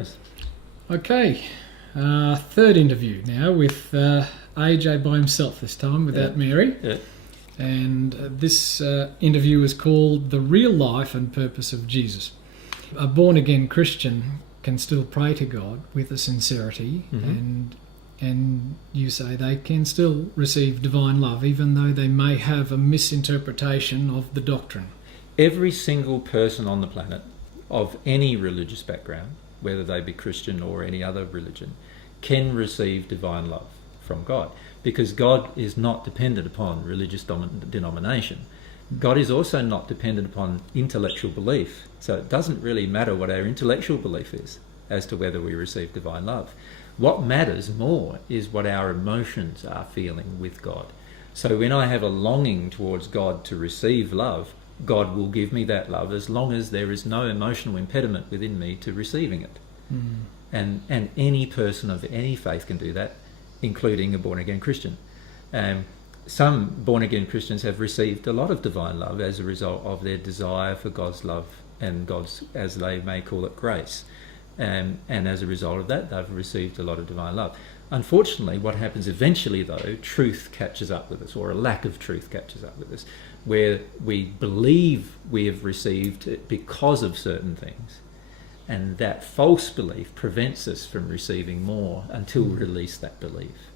Harris. Okay, third interview now with AJ by himself this time, without Mary. Yeah. And this interview is called The Real Life and Purpose of Jesus. A born-again Christian can still pray to God with a sincerity, and you say they can still receive divine love even though they may have a misinterpretation of the doctrine. Every single person on the planet of any religious background, whether they be Christian or any other religion, can receive divine love from God, because God is not dependent upon religious denomination. God is also not dependent upon intellectual belief. So it doesn't really matter what our intellectual belief is as to whether we receive divine love. What matters more is what our emotions are feeling with God. So when I have a longing towards God to receive love, God will give me that love as long as there is no emotional impediment within me to receiving it. And any person of any faith can do that, including a born-again Christian. Some born-again Christians have received a lot of divine love as a result of their desire for God's love and God's, as they may call it, grace. And as a result of that, they've received a lot of divine love. Unfortunately, what happens eventually, though, truth catches up with us, or a lack of truth catches up with us, where we believe we have received it because of certain things, and that false belief prevents us from receiving more until we release that belief.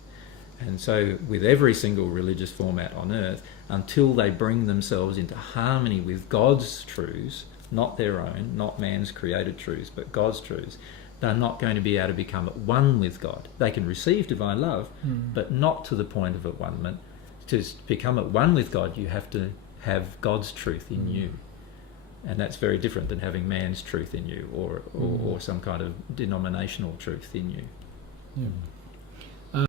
And so with every single religious format on earth, until they bring themselves into harmony with God's truths, not their own, not man's created truths, but God's truths, they're not going to be able to become at one with God. They can receive divine love, but not to the point of at one. To become at one with God, you have to have God's truth in you. And that's very different than having man's truth in you, or some kind of denominational truth in you. Yeah.